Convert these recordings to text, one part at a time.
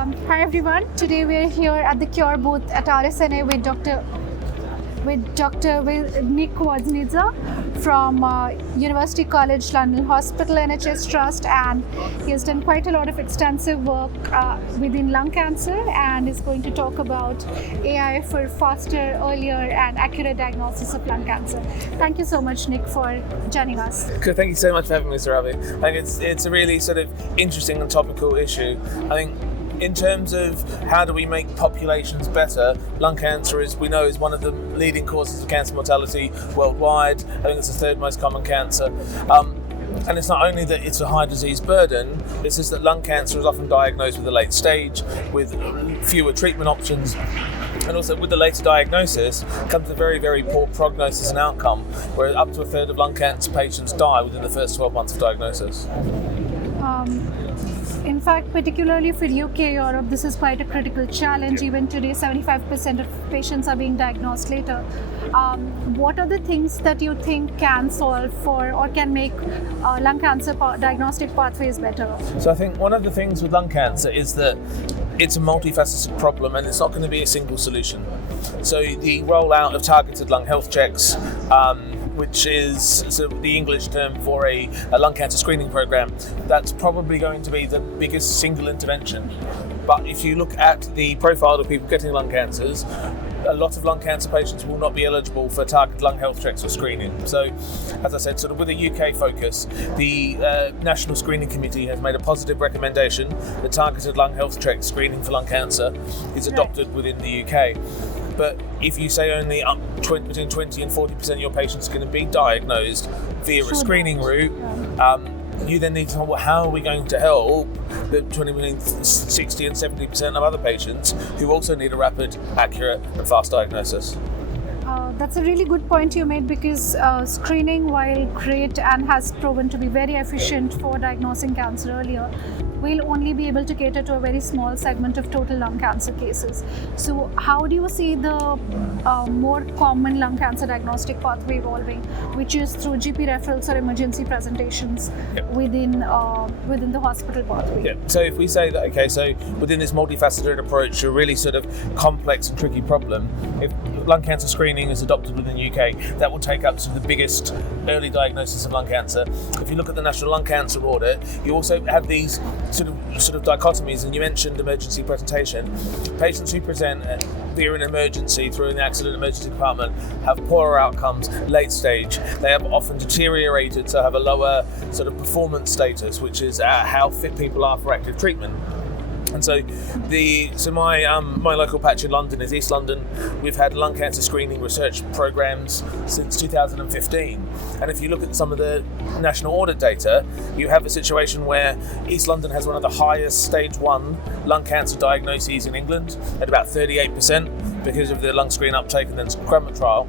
Hi everyone. Today we're here at the Qure booth at RSNA with Dr. Nick Woznitza from University College London Hospital NHS Trust, and he has done quite a lot of extensive work within lung cancer and is going to talk about AI for faster, earlier and accurate diagnosis of lung cancer. Thank you so much, Nick, for joining us. Good, thank you so much for having me, Mr. Ravi. I think it's a really sort of interesting and topical issue. I think in terms of how do we make populations better, lung cancer, as we know, is one of the leading causes of cancer mortality worldwide. I think it's the third most common cancer. And it's not only that it's a high disease burden, it's just that lung cancer is often diagnosed with a late stage, with fewer treatment options. And also with the later diagnosis comes a very, very poor prognosis and outcome, where up to a third of lung cancer patients die within the first 12 months of diagnosis. In fact, particularly for UK, Europe, this is quite a critical challenge. Even today, 75% of patients are being diagnosed later. What are the things that you think can solve for or can make lung cancer diagnostic pathways better? So I think one of the things with lung cancer is that it's a multifaceted problem and it's not going to be a single solution. So the rollout of targeted lung health checks, which is sort of the English term for a lung cancer screening program, that's probably going to be the biggest single intervention. But if you look at the profile of people getting lung cancers, a lot of lung cancer patients will not be eligible for targeted lung health checks or screening. So, as I said, sort of with a UK focus, the National Screening Committee has made a positive recommendation that targeted lung health check screening for lung cancer is adopted within the UK. But if you say only between 20 and 40% of your patients are going to be diagnosed via a screening route, you then need to know how are we going to help the between 60 and 70% of other patients who also need a rapid, accurate and fast diagnosis. That's a really good point you made, because screening, while great and has proven to be very efficient for diagnosing cancer earlier, will only be able to cater to a very small segment of total lung cancer cases. So how do you see the more common lung cancer diagnostic pathway evolving, which is through GP referrals or emergency presentations within the hospital pathway? Yeah. So if we say that, okay, so within this multifaceted approach to a really sort of complex and tricky problem, if lung cancer screening is adopted within the UK, that will take up to the biggest early diagnosis of lung cancer. If you look at the National Lung Cancer Audit, you also have these sort of dichotomies, and you mentioned emergency presentation. Patients who present via an emergency through an accident emergency department have poorer outcomes late stage. They have often deteriorated to have a lower sort of performance status, which is how fit people are for active treatment. And so my local patch in London is East London. We've had lung cancer screening research programs since 2015. And if you look at some of the national audit data, you have a situation where East London has one of the highest stage 1 lung cancer diagnoses in England at about 38% because of the lung screen uptake and then Qure trial.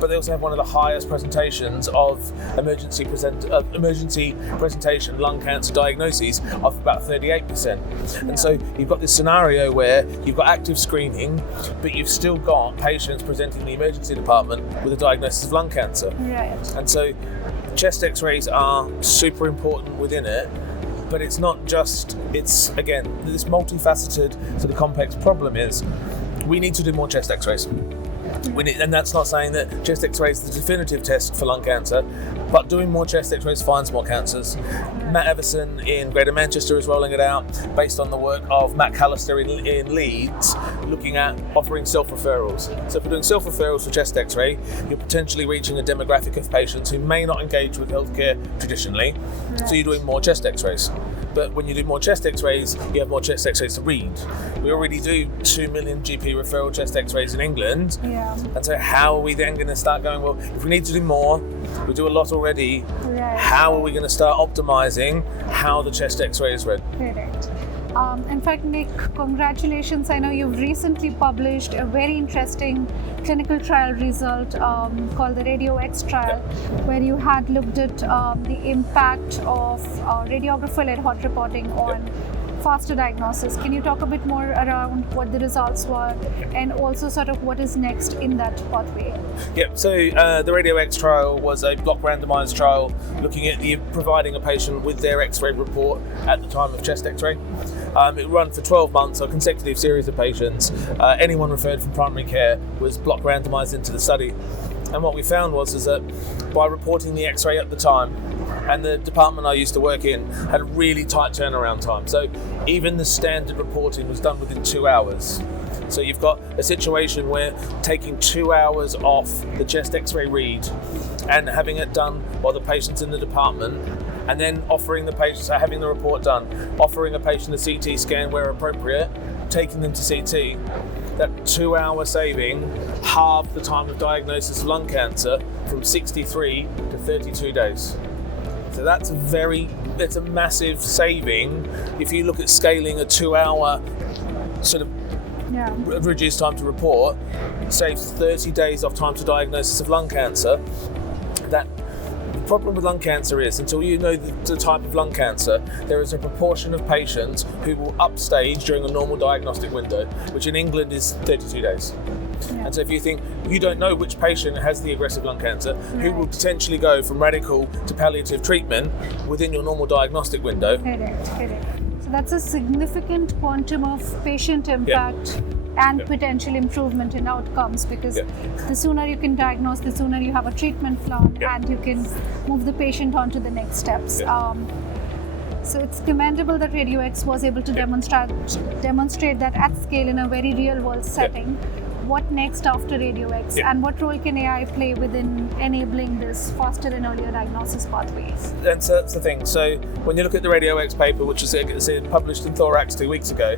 But they also have one of the highest presentations of emergency presentation lung cancer diagnoses of about 38%. And so you've got this scenario where you've got active screening, but you've still got patients presenting in the emergency department with a diagnosis of lung cancer. Right. And so chest x-rays are super important within it. But it's not just, it's again, this multifaceted sort of complex problem is we need to do more chest x-rays. And that's not saying that chest x-rays is the definitive test for lung cancer, but doing more chest x-rays finds more cancers. Matt Everson in Greater Manchester is rolling it out based on the work of Matt Callister in Leeds, looking at offering self-referrals. So if we're doing self-referrals for chest x-ray, you're potentially reaching a demographic of patients who may not engage with healthcare traditionally, so you're doing more chest x-rays. But when you do more chest x-rays, you have more chest x-rays to read. We already do 2 million GP referral chest x-rays in England. And so how are we then going to start going, well, if we need to do more, we do a lot already, how are we going to start optimizing how the chest x-ray is read? Correct. In fact, Nick, congratulations. I know you've recently published a very interesting clinical trial result called the RadioX trial, where you had looked at the impact of radiographer-led hot reporting on faster diagnosis. Can you talk a bit more around what the results were and also sort of what is next in that pathway? Yeah, so the RadioX trial was a block randomized trial looking at providing a patient with their X-ray report at the time of chest X-ray. It ran for 12 months, a consecutive series of patients. Anyone referred from primary care was block randomized into the study. And what we found was that by reporting the X-ray at the time, and the department I used to work in had a really tight turnaround time. So even the standard reporting was done within 2 hours. So you've got a situation where taking 2 hours off the chest X-ray read and having it done while the patient's in the department, and then offering the patient, so having the report done, offering a patient a CT scan where appropriate, taking them to CT, that 2 hour saving halved the time of diagnosis of lung cancer from 63 to 32 days. So that's a massive saving. If you look at scaling a 2 hour sort of reduced time to report, it saves 30 days off time to diagnosis of lung cancer. That the problem with lung cancer is, until you know the type of lung cancer, there is a proportion of patients who will upstage during a normal diagnostic window, which in England is 32 days. Yeah. And so if you think you don't know which patient has the aggressive lung cancer, who will potentially go from radical to palliative treatment within your normal diagnostic window. Correct. So that's a significant quantum of patient impact and potential improvement in outcomes, because the sooner you can diagnose, the sooner you have a treatment plan and you can move the patient on to the next steps. So it's commendable that RadioX was able to demonstrate that at scale in a very real world setting. What next after RadioX, and what role can AI play within enabling this faster and earlier diagnosis pathways? And so that's the thing. So when you look at the RadioX paper, which was published in Thorax 2 weeks ago,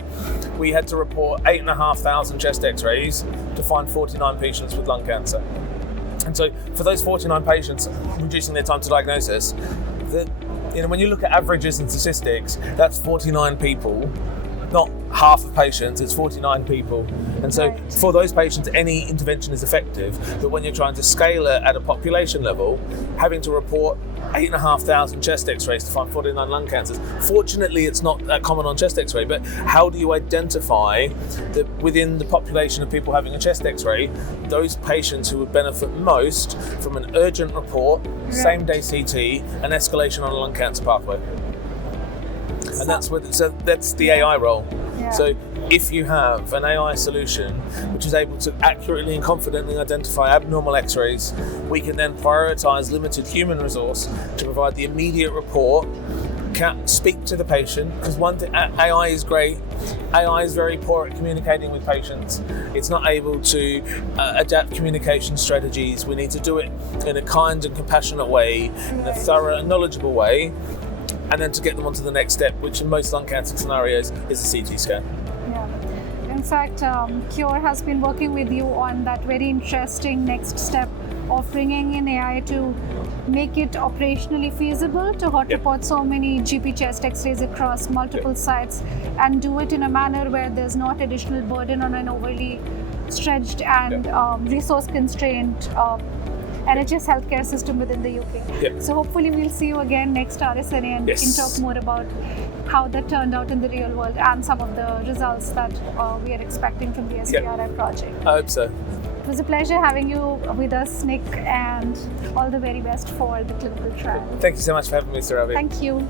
we had to report 8,500 chest X-rays to find 49 patients with lung cancer. And so for those 49 patients, reducing their time to diagnosis, when you look at averages and statistics, that's 49 people. Not half of patients, it's 49 people. And so for those patients, any intervention is effective. But when you're trying to scale it at a population level, having to report 8,500 chest X-rays to find 49 lung cancers. Fortunately, it's not that common on chest X-ray, but how do you identify that within the population of people having a chest X-ray, those patients who would benefit most from an urgent report, same-day CT, and escalation on a lung cancer pathway? And that's the AI role. So if you have an AI solution which is able to accurately and confidently identify abnormal X-rays, we can then prioritize limited human resource to provide the immediate report, speak to the patient, because one thing, AI is great. AI is very poor at communicating with patients. It's not able to adapt communication strategies. We need to do it in a kind and compassionate way, in a thorough and knowledgeable way, and then to get them onto the next step, which in most lung cancer scenarios is a CT scan. In fact, Qure has been working with you on that very interesting next step of bringing in AI to make it operationally feasible to hot report so many GP chest X-rays across multiple sites, and do it in a manner where there's not additional burden on an overly stretched and resource-constrained NHS healthcare system within the UK. So hopefully we'll see you again next RSNA, and we can talk more about how that turned out in the real world and some of the results that we are expecting from the SPRI project. I hope so. It was a pleasure having you with us, Nick, and all the very best for the clinical trial. Thank you so much for having me, Saravi. Thank you.